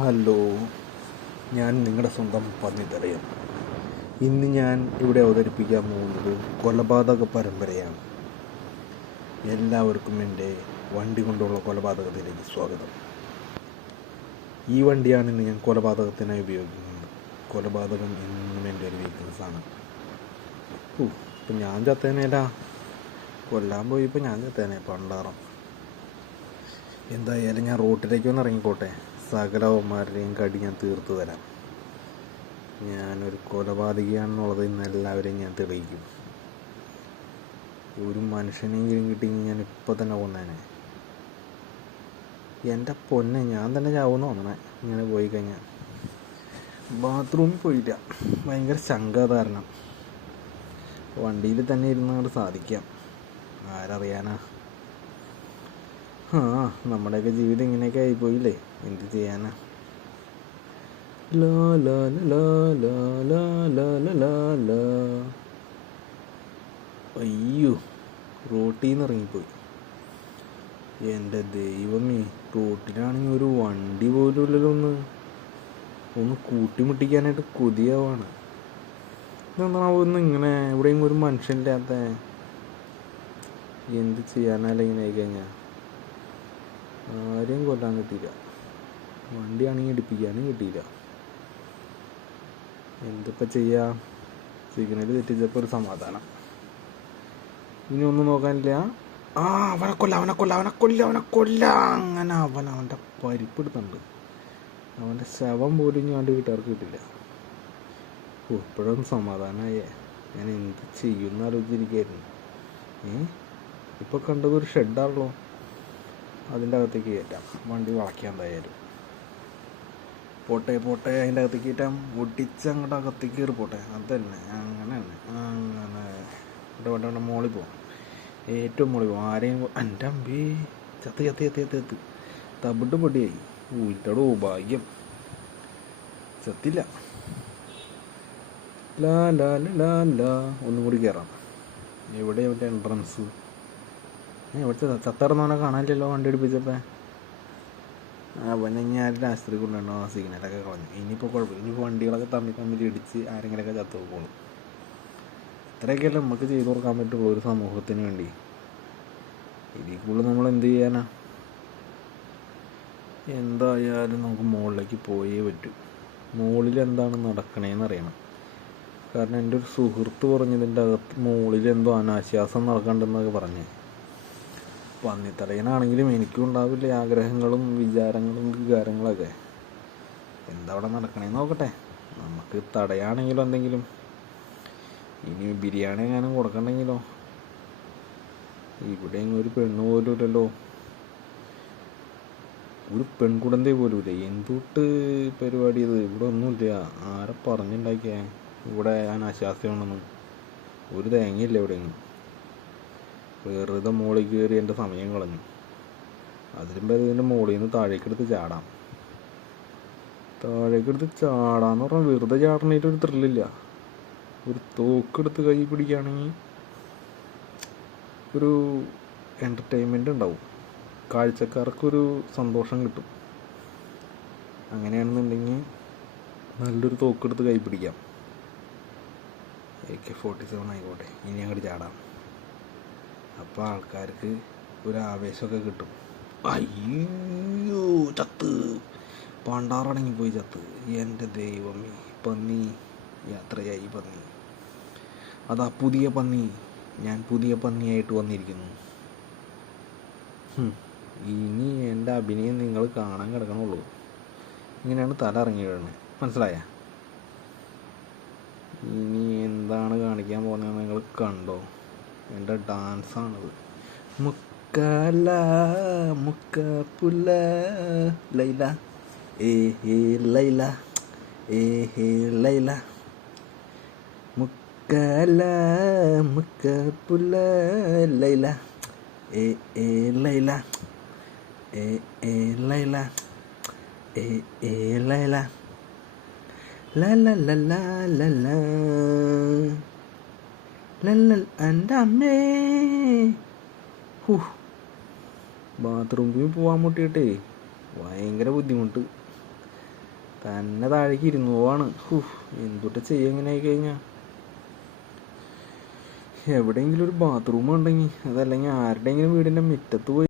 Hello, ഞാൻ നിങ്ങളുടെ സ്വന്തം പന്നിത്തലയൻ. ഇന്ന് ഞാൻ ഇവിടെ അവതരിപ്പിക്കാൻ പോകുന്നത് കൊലപാതക പരമ്പരയാണ്. എല്ലാവർക്കും എൻ്റെ വണ്ടി കൊണ്ടുള്ള കൊലപാതകത്തിലേക്ക് സ്വാഗതം. ഈ വണ്ടിയാണ് ഇന്ന് ഞാൻ കൊലപാതകത്തിനായി ഉപയോഗിക്കുന്നത്. കൊലപാതകം എന്നും എൻ്റെ ഒരു വീക്ക്നെസ്സാണ്. ഇപ്പം ഞാൻ ചത്തേനേല കൊല്ലാൻ പോയി. ഇപ്പം ഞാൻ ചത്തേനെ പണ്ടാറം. എന്തായാലും ഞാൻ റോട്ടിലേക്കൊന്ന് ഇറങ്ങിക്കോട്ടെ. സകലവന്മാരുടെയും കടി ഞാൻ തീർത്തു തരാം. ഞാനൊരു കൊലപാതകയാണെന്നുള്ളത് ഇന്ന് എല്ലാവരെയും ഞാൻ തെളിയിക്കും. ഒരു മനുഷ്യനെങ്കിലും കിട്ടിയെങ്കിൽ ഞാൻ ഇപ്പം തന്നെ കൊന്നേനെ. എൻ്റെ പൊന്നെ, ഞാൻ തന്നെ ചാവുമെന്ന് തോന്നണേ ഇങ്ങനെ പോയി കഴിഞ്ഞാൽ. ബാത്റൂമിൽ പോയില്ല, ഭയങ്കര ശങ്കാധാരണം. വണ്ടിയിൽ തന്നെ ഇരുന്നങ്ങോട്ട് സാധിക്കാം. ആരറിയാനാ. നമ്മുടെയൊക്കെ ജീവിതം ഇങ്ങനെയൊക്കെ ആയിപ്പോയില്ലേ, എന്ത് ചെയ്യാനാ. ലാ ലാ ലാ ലാ ലാ ലാ ലാ ലാ. അയ്യോ, റോട്ടിൽ നിന്ന് ഇറങ്ങിപ്പോയി. എൻ്റെ ദൈവമേ, റോട്ടിലാണെങ്കിൽ ഒരു വണ്ടി പോലും ഇല്ലല്ലോ. ഒന്ന് കൂട്ടിമുട്ടിക്കാനായിട്ട് കൊതിയാവാണ്. ഇതെന്താ ഇങ്ങനെ എവിടെയും ഒരു മനുഷ്യനില്ലാത്ത. എന്ത് ചെയ്യാനല്ല ഇങ്ങനെ ആയിക്കഴിഞ്ഞാൽ. ആരെയും കൊല്ലാൻ കിട്ടിയില്ല, വണ്ടിയാണെങ്കിൽ ഇടിപ്പിക്കാനും കിട്ടിയില്ല. എന്തിപ്പോൾ ചെയ്യാം. സിഗ്നൽ തെറ്റിച്ചപ്പോൾ ഒരു സമാധാനം. ഇനി ഒന്നും നോക്കാനില്ല. അവനെ കൊല്ല. അങ്ങനെ അവൻ്റെ പരിപ്പെടുത്തുന്നുണ്ട്. അവൻ്റെ ശവം പോലും ഇനി അവൻ്റെ വീട്ടുകാർക്ക് കിട്ടില്ല. ഇപ്പോഴൊന്നും സമാധാനമായേ. ഞാൻ എന്ത് ചെയ്യുമെന്ന് ആലോചിച്ചിരിക്കുകയായിരുന്നു. ഇപ്പോൾ കണ്ടത് ഒരു ഷെഡാണല്ലോ. അതിൻ്റെ അകത്തേക്ക് കയറ്റാം. വണ്ടി വളയ്ക്കാൻ എന്തായാലും പോട്ടെ. അതിൻ്റെ അകത്തേക്ക് കയറ്റാം. ഒട്ടിച്ചങ്ങോട്ട് അകത്തേക്ക് കയറി പോട്ടെ. അതന്നെ, അങ്ങനെ വേണ്ട മോളിൽ പോവാം. ഏറ്റവും മോളിൽ പോവാം. ആരെയും എൻ്റെ അമ്പി ചത്ത് തവിട്ട് പൊടിയായി. ഊറ്റടോ ഭാഗ്യം, ചത്തില്ല. ലാ ലാ ലാ ലാ. ഒന്നും കൂടി കയറാം. എവിടെ അവൻ്റെ എൻട്രൻസ്? ഇവിടുത്തെ ചത്തറന്നവനെ കാണാനില്ലല്ലോ വണ്ടി എടുപ്പിച്ചപ്പോൾ. അവനെ ഞാൻ രാത്രി കൊണ്ടുവരണോ. സിഗ്നലൊക്കെ കളഞ്ഞു. ഇനിയിപ്പോൾ കുഴപ്പമില്ല. ഇനിയിപ്പോൾ വണ്ടികളൊക്കെ തമ്മിൽ ഇടിച്ച് ആരെങ്കിലുമൊക്കെ ചത്തു പോകുള്ളൂ. ഇത്രയൊക്കെയല്ലേ നമുക്ക് ചെയ്തു കൊടുക്കാൻ പറ്റുള്ളൂ ഒരു സമൂഹത്തിന് വേണ്ടി. ഇതിൽ കൂടുതൽ നമ്മൾ എന്ത് ചെയ്യാനാ. എന്തായാലും നമുക്ക് മുകളിലേക്ക് പോയേ പറ്റൂ. മുകളിൽ എന്താണ് നടക്കണേന്ന് അറിയണം. കാരണം എൻ്റെ ഒരു സുഹൃത്ത് പറഞ്ഞതിൻ്റെ അകത്ത് മുകളിൽ എന്തോ അനാശ്വാസം നടക്കണ്ടെന്നൊക്കെ പറഞ്ഞേ. പന്നിത്തലയനാണെങ്കിലും എനിക്കും ഉണ്ടാവില്ലേ ആഗ്രഹങ്ങളും വിചാരങ്ങളും വികാരങ്ങളൊക്കെ. എന്താ അവിടെ നടക്കണേന്ന് നോക്കട്ടെ. നമുക്ക് തടയാണെങ്കിലോ എന്തെങ്കിലും. ഇനി ബിരിയാണി എങ്ങാനും കൊടുക്കണ്ടെങ്കിലോ. ഇവിടെ ഒരു പെണ്ണ് പോലും ഇല്ലല്ലോ. ഒരു പെൺകുടന്തേ പോലും ഇല്ല. എന്തൊട്ട് പരിപാടി ഇത്. ഇവിടെ ഒന്നുമില്ല. ആരെ പറഞ്ഞുണ്ടാക്കിയ ഇവിടെ അനാശാസ്യമാണെന്നും. ഒരു തേങ്ങയില്ല എവിടെയെങ്കിലും. വെറുതെ മുകളിൽ കയറി എൻ്റെ സമയം കളഞ്ഞു. അതിലും ഇതിൻ്റെ മുകളിൽ നിന്ന് താഴേക്കെടുത്ത് ചാടാം. താഴേക്കെടുത്ത് ചാടാന്ന് പറഞ്ഞാൽ വെറുതെ ചാടണേറ്റ് ഒരു ത്രില്ലില്ല. ഒരു തോക്കെടുത്ത് കൈ പിടിക്കുകയാണെങ്കിൽ ഒരു എൻ്റർടൈൻമെൻ്റ് ഉണ്ടാവും. കാഴ്ചക്കാർക്കൊരു സന്തോഷം കിട്ടും. അങ്ങനെയാണെന്നുണ്ടെങ്കിൽ നല്ലൊരു തോക്കെടുത്ത് കൈ പിടിക്കാം. AK-47 ആയിക്കോട്ടെ. ഇനി അങ്ങോട്ട് ചാടാം. അപ്പോൾ ആൾക്കാർക്ക് ഒരു ആവേശമൊക്കെ കിട്ടും. അയ്യോ, ചത്ത് പണ്ടാറടങ്ങി പോയി ചത്ത്. എൻ്റെ ദൈവമേ, പന്നി യാത്രയായി. പന്നി അതാ പുതിയ പന്നി. ഞാൻ പുതിയ പന്നിയായിട്ട് വന്നിരിക്കുന്നു. ഇനി എൻ്റെ അഭിനയം നിങ്ങൾ കാണാൻ കിടക്കണുള്ളൂ. ഇങ്ങനെയാണ് തല ഇറങ്ങി വീഴുന്നത്. മനസ്സിലായ? ഇനി എന്താണ് കാണിക്കാൻ പോകുന്നത് നിങ്ങൾ കണ്ടോ. എൻ്റെ ഡാൻസാണത്. മുക്കല മുക്കപ്പുല ലൈല ഏഹേ ലൈല ഏഹേ ലൈല. മുക്കല മുക്കപ്പുല ലൈല ഏ ലൈല ഏ ലൈല ഏ ലൈല ല ല ല ല ല ല ലല്ലൽ. എൻ്റെ അമ്മേ. ബാത്റൂമിൽ പോകാൻ മുട്ടിയിട്ടേ ഭയങ്കര ബുദ്ധിമുട്ട്. തന്നെ താഴേക്ക് ഇരുന്നു പോവാണ്. എന്തുട്ട് ചെയ്യുക ഇങ്ങനെ ആയി കഴിഞ്ഞാൽ. എവിടെയെങ്കിലും ഒരു ബാത്റൂം ഉണ്ടെങ്കിൽ, അതല്ലെങ്കിൽ ആരുടെയെങ്കിലും വീടിൻ്റെ മുറ്റത്ത് പോയി